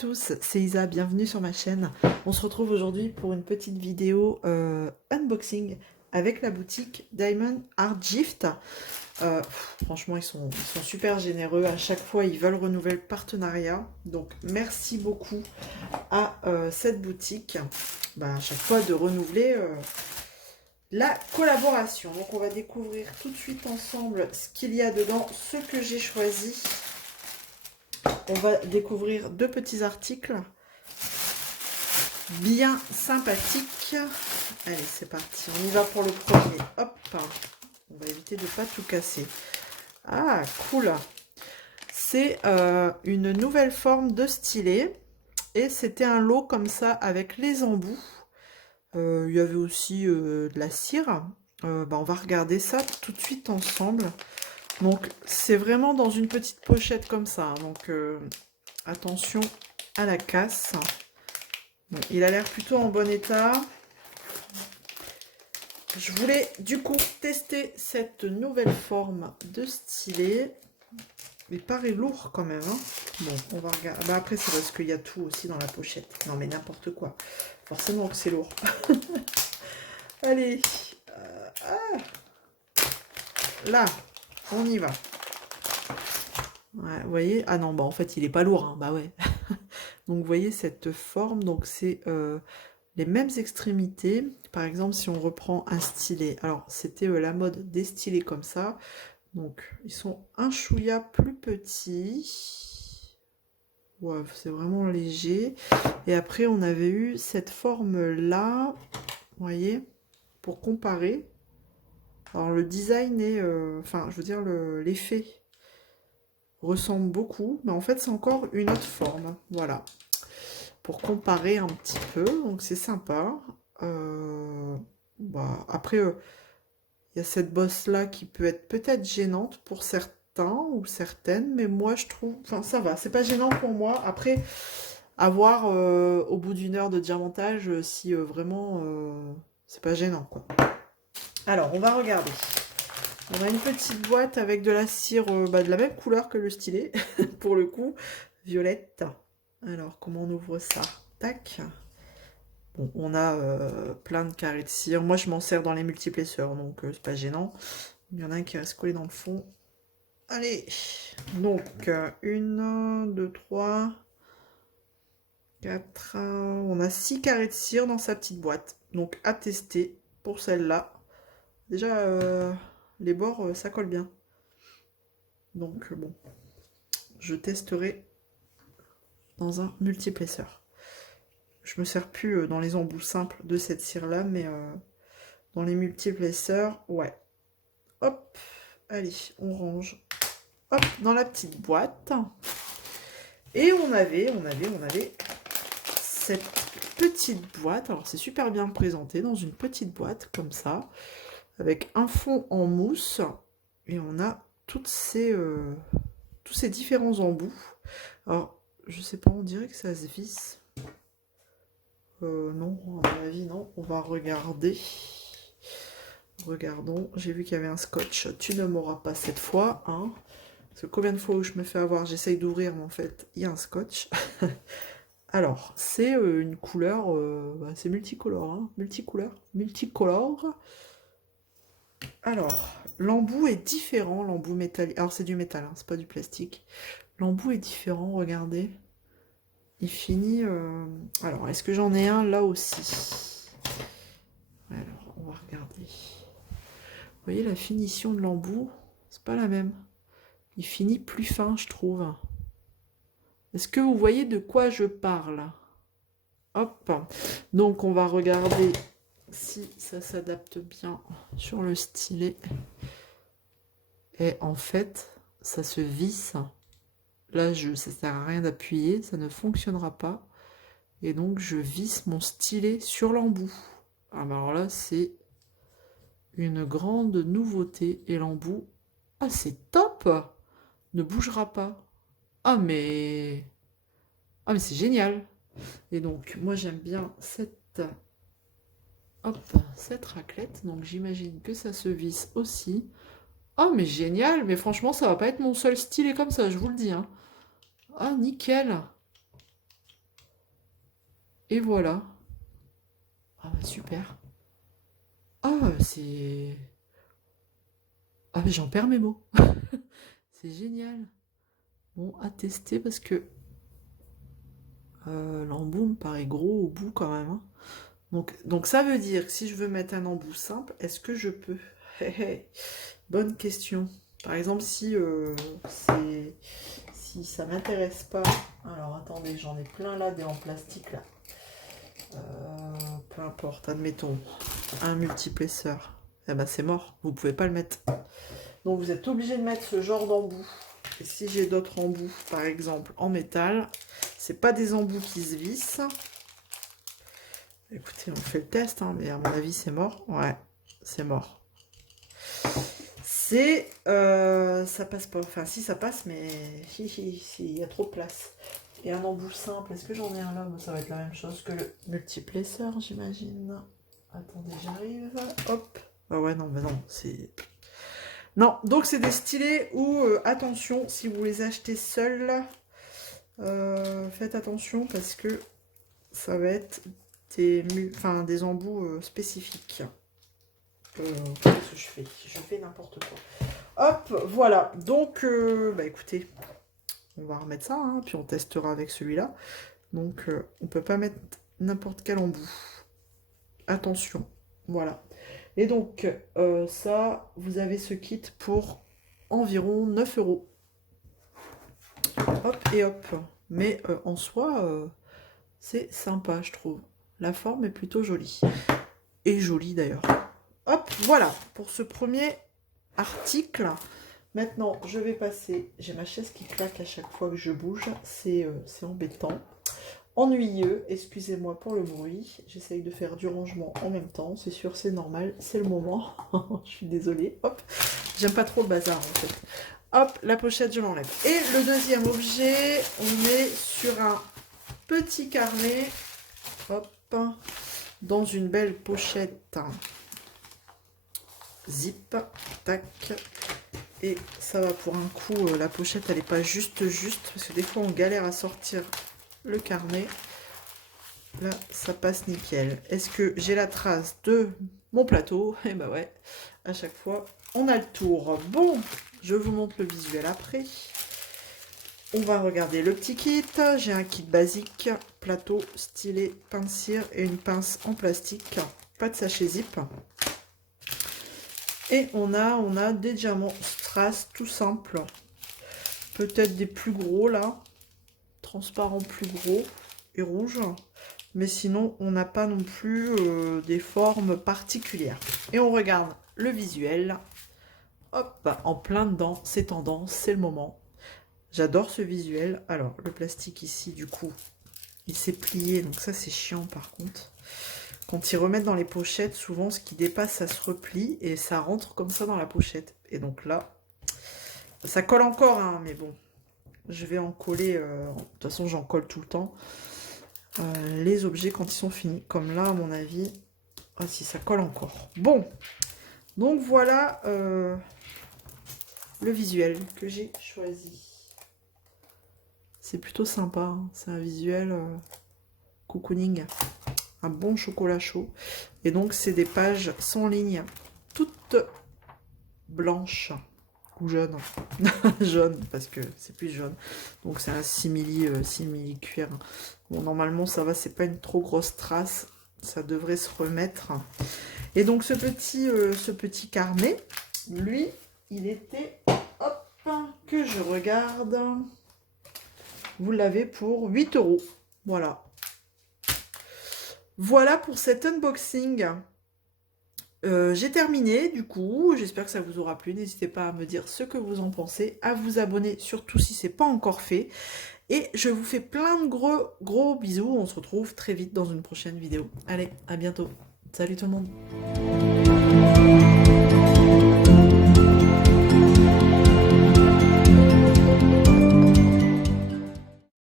tous, c'est Isa, bienvenue sur ma chaîne. On se retrouve aujourd'hui pour une petite vidéo unboxing avec la boutique Diamond Art Gift. Franchement, ils sont super généreux. À chaque fois, ils veulent renouveler le partenariat. Donc, merci beaucoup à cette boutique. À chaque fois de renouveler la collaboration. Donc, on va découvrir tout de suite ensemble ce qu'il y a dedans, ce que j'ai choisi. On va découvrir deux petits articles bien sympathiques. Allez, c'est parti. On y va pour le premier. Hop. On va éviter de ne pas tout casser. Ah, cool. C'est une nouvelle forme de stylet. Et c'était un lot comme ça avec les embouts. Il y avait aussi de la cire. On va regarder ça tout de suite ensemble. Donc, c'est vraiment dans une petite pochette comme ça. Donc, attention à la casse. Bon, il a l'air plutôt en bon état. Je voulais du coup tester cette nouvelle forme de stylet. Il paraît lourd quand même. Hein. Bon, on va regarder. Après, c'est parce qu'il y a tout aussi dans la pochette. Non, mais n'importe quoi. Forcément que c'est lourd. Allez. Là, on y va. Ouais, vous voyez? Ah non, en fait, il est pas lourd. Hein. Bah ouais. Donc, vous voyez cette forme. Donc, c'est les mêmes extrémités. Par exemple, si on reprend un stylet. Alors, c'était la mode des stylets comme ça. Donc, ils sont un chouïa plus petits. Ouais, c'est vraiment léger. Et après, on avait eu cette forme-là. Vous voyez? Pour comparer. Alors, le design est... enfin, je veux dire, l'effet ressemble beaucoup. Mais en fait, c'est encore une autre forme. Voilà. Pour comparer un petit peu. Donc, c'est sympa. Après, il y a cette bosse-là qui peut être peut-être gênante pour certains ou certaines. Mais moi, je trouve... Enfin, ça va. C'est pas gênant pour moi. Après, à voir au bout d'une heure de diamantage si vraiment c'est pas gênant, quoi. Alors, on va regarder. On a une petite boîte avec de la cire de la même couleur que le stylet, pour le coup, violette. Alors, comment on ouvre ça? Tac. Bon, on a plein de carrés de cire. Moi, je m'en sers dans les multiplesseurs, donc c'est pas gênant. Il y en a un qui reste collé dans le fond. Allez. Donc, 1, 2, 3, 4. On a 6 carrés de cire dans sa petite boîte. Donc, à tester pour celle-là. Déjà, les bords, ça colle bien. Donc, bon, je testerai dans un multiplesseur. Je me sers plus dans les embouts simples de cette cire-là, mais dans les multiplesseurs, ouais. Hop, allez, on range. Hop, dans la petite boîte. Et on avait cette petite boîte. Alors, c'est super bien présenté dans une petite boîte comme ça, avec un fond en mousse. Et on a tous ces différents embouts. Alors, je sais pas, on dirait que ça se visse. Non, à mon avis, non. On va regarder. Regardons. J'ai vu qu'il y avait un scotch. Tu ne m'auras pas cette fois. Hein. Parce que combien de fois où je me fais avoir, j'essaye d'ouvrir, mais en fait, il y a un scotch. Alors, c'est une couleur... c'est multicolore. Hein. Multicolore. Alors, l'embout est différent. L'embout métallique. Alors, c'est du métal, hein, c'est pas du plastique. L'embout est différent, regardez. Il finit... Alors, est-ce que j'en ai un là aussi? Alors, on va regarder. Vous voyez, la finition de l'embout, c'est pas la même. Il finit plus fin, je trouve. Est-ce que vous voyez de quoi je parle? Hop. Donc, on va regarder si ça s'adapte bien sur le stylet. Et en fait, ça se visse. Là, ça ne sert à rien d'appuyer, ça ne fonctionnera pas. Et donc, je visse mon stylet sur l'embout. Alors là, c'est une grande nouveauté. Et l'embout, ah, c'est top! Ne bougera pas. Ah, mais c'est génial! Et donc, moi, j'aime bien cette raclette. Donc, j'imagine que ça se visse aussi. Ah, mais génial! Mais franchement, ça va pas être mon seul stylet comme ça, je vous le dis. Hein. Ah, nickel! Et voilà. Ah bah super. Ah, c'est... Ah, mais j'en perds mes mots. C'est génial. Bon, à tester parce que l'embout me paraît gros au bout quand même, hein. Donc ça veut dire que si je veux mettre un embout simple, est-ce que je peux? Bonne question. Par exemple, si ça m'intéresse pas. Alors attendez, j'en ai plein là, des en plastique là. Peu importe, admettons, un multiplesseur. Eh ben c'est mort, vous pouvez pas le mettre. Donc vous êtes obligé de mettre ce genre d'embout. Et si j'ai d'autres embouts, par exemple en métal, c'est pas des embouts qui se vissent. Écoutez, on fait le test, hein, mais à mon avis c'est mort. Ouais, c'est mort. Ça passe pas. Enfin si ça passe, mais il y a trop de place. Et un embout simple, est-ce que j'en ai un là? Ça va être la même chose que le multiplesseur, j'imagine. Attendez, j'arrive. Hop. Ah ouais, non, mais non, c'est... Non, donc c'est des stylés où, attention, si vous les achetez seuls, faites attention parce que ça va être des embouts spécifiques. Qu'est-ce que je fais? Je fais n'importe quoi. Hop, voilà. Donc, bah écoutez, on va remettre ça, hein, puis on testera avec celui-là. Donc, on peut pas mettre n'importe quel embout. Attention, voilà. Et donc, ça, vous avez ce kit pour environ 9 €. Hop et hop. Mais en soi, c'est sympa, je trouve. La forme est plutôt jolie. Et jolie d'ailleurs. Hop, voilà pour ce premier article. Maintenant, je vais passer... J'ai ma chaise qui claque à chaque fois que je bouge. C'est embêtant. Ennuyeux, excusez-moi pour le bruit. J'essaye de faire du rangement en même temps. C'est sûr, c'est normal, c'est le moment. Je suis désolée. Hop, j'aime pas trop le bazar en fait. Hop, la pochette, je l'enlève. Et le deuxième objet, on est sur un petit carnet. Hop, dans une belle pochette. Zip, tac. Et ça va pour un coup, la pochette, elle n'est pas juste, parce que des fois, on galère à sortir le carnet. Là, ça passe nickel. Est-ce que j'ai la trace de mon plateau? Eh ben ouais, à chaque fois, on a le tour. Bon, je vous montre le visuel après. On va regarder le petit kit. J'ai un kit basique, plateau, stylet, pince cire et une pince en plastique. Pas de sachet zip. Et on a des diamants strass tout simples. Peut-être des plus gros là. Transparents plus gros et rouges. Mais sinon, on n'a pas non plus des formes particulières. Et on regarde le visuel. Hop, en plein dedans, c'est tendance, c'est le moment. J'adore ce visuel. Alors, le plastique ici, du coup, il s'est plié. Donc ça, c'est chiant par contre. Quand ils remettent dans les pochettes, souvent, ce qui dépasse, ça se replie. Et ça rentre comme ça dans la pochette. Et donc là, ça colle encore, hein, mais bon. Je vais en coller. De toute façon, j'en colle tout le temps. Les objets quand ils sont finis. Comme là, à mon avis. Ah si, ça colle encore. Bon. Donc voilà le visuel que j'ai choisi. C'est plutôt sympa. Hein. C'est un visuel cocooning. Un bon chocolat chaud. Et donc, c'est des pages sans ligne. Toutes blanches. Ou jaunes. Jaune, parce que c'est plus jaune. Donc, c'est un simili cuir. Bon, normalement, ça va. C'est pas une trop grosse trace. Ça devrait se remettre. Et donc, ce petit carnet, lui, il était... Hop, que je regarde... Vous l'avez pour 8 €. Voilà. Voilà pour cet unboxing. J'ai terminé, du coup. J'espère que ça vous aura plu. N'hésitez pas à me dire ce que vous en pensez. À vous abonner, surtout si ce n'est pas encore fait. Et je vous fais plein de gros bisous. On se retrouve très vite dans une prochaine vidéo. Allez, à bientôt. Salut tout le monde.